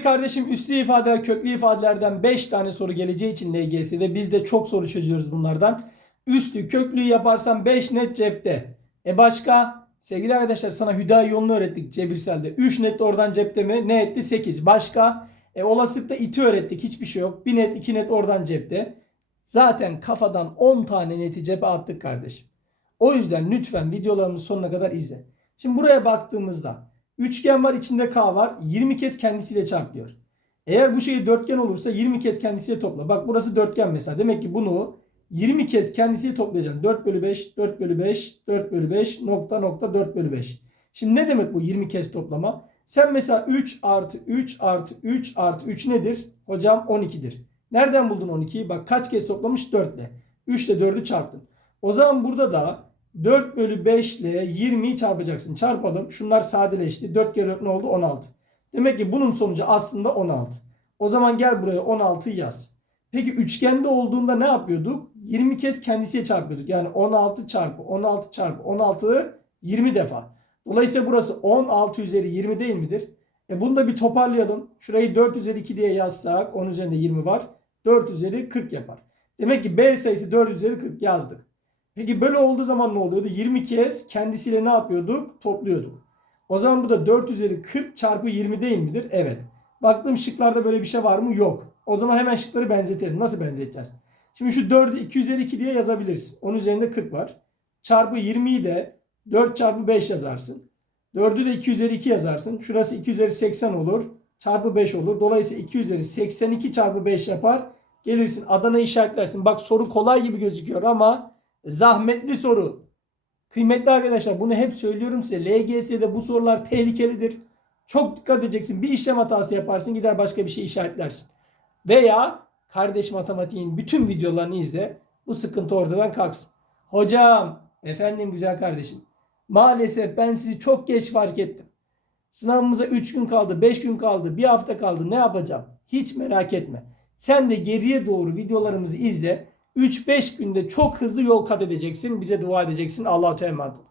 Tabii kardeşim üslü ifadeler, köklü ifadelerden 5 tane soru geleceği için LGS'de biz de çok soru çözüyoruz bunlardan. Üslü, köklüyü yaparsan 5 net cepte. E başka? Sevgili arkadaşlar sana hüdayi yolunu öğrettik cebirselde. 3 net oradan cepte mi? Ne etti? 8. Başka? E olasılıkta iti öğrettik. Hiçbir şey yok. 1 net 2 net oradan cepte. Zaten kafadan 10 tane neti cebe attık kardeşim. O yüzden lütfen videolarımızı sonuna kadar izle. Şimdi buraya baktığımızda üçgen var içinde k var. 20 kez kendisiyle çarpılıyor. Eğer bu şey dörtgen olursa 20 kez kendisiyle topla. Bak burası dörtgen mesela. Demek ki bunu 20 kez kendisiyle toplayacaksın. 4 bölü 5, 4 bölü 5, 4 bölü 5, nokta nokta 4 bölü 5. Şimdi ne demek bu 20 kez toplama? Sen mesela 3 artı 3 artı 3 artı 3 nedir? Hocam 12'dir. Nereden buldun 12'yi? Bak kaç kez toplamış? 4 ile. 3 ile 4'ü çarptın. O zaman burada da 4 bölü 5 ile 20'yi çarpacaksın. Çarpalım. Şunlar sadeleşti. 4 kere 4 ne oldu? 16. Demek ki bunun sonucu aslında 16. O zaman gel buraya 16'yı yaz. Peki üçgende olduğunda ne yapıyorduk? 20 kez kendisiyle çarpıyorduk. Yani 16 çarpı 16 çarpı 16 20 defa. Dolayısıyla burası 16 üzeri 20 değil midir? E bunu da bir toparlayalım. Şurayı 4 üzeri 2 diye yazsak 10 üzerinde 20 var. 4 üzeri 40 yapar. Demek ki B sayısı 4 üzeri 40 yazdık. Peki böyle olduğu zaman ne oluyordu? 20 kez kendisiyle ne yapıyorduk? Topluyorduk. O zaman bu da 4 üzeri 40 çarpı 20 değil midir? Evet. Baktığım şıklarda böyle bir şey var mı? Yok. O zaman hemen şıkları benzetelim. Nasıl benzeteceğiz? Şimdi şu 4'ü 2 üzeri 2 diye yazabilirsin. Onun üzerinde 40 var. Çarpı 20'yi de 4 çarpı 5 yazarsın. 4'ü de 2 üzeri 2 yazarsın. Şurası 2 üzeri 80 olur. Çarpı 5 olur. Dolayısıyla 2 üzeri 82 çarpı 5 yapar. Gelirsin Adana işaretlersin. Bak soru kolay gibi gözüküyor ama zahmetli soru. Kıymetli arkadaşlar bunu hep söylüyorum size. LGS'de bu sorular tehlikelidir. Çok dikkat edeceksin. Bir işlem hatası yaparsın gider başka bir şey işaretlersin. Veya kardeş matematiğin bütün videolarını izle. Bu sıkıntı ortadan kalksın. Hocam, efendim güzel kardeşim. Maalesef ben sizi çok geç fark ettim. Sınavımıza 3 gün kaldı, 5 gün kaldı, 1 hafta kaldı. Ne yapacağım? Hiç merak etme. Sen de geriye doğru videolarımızı izle. 3-5 günde çok hızlı yol kat edeceksin. Bize dua edeceksin. Allah'a emanet.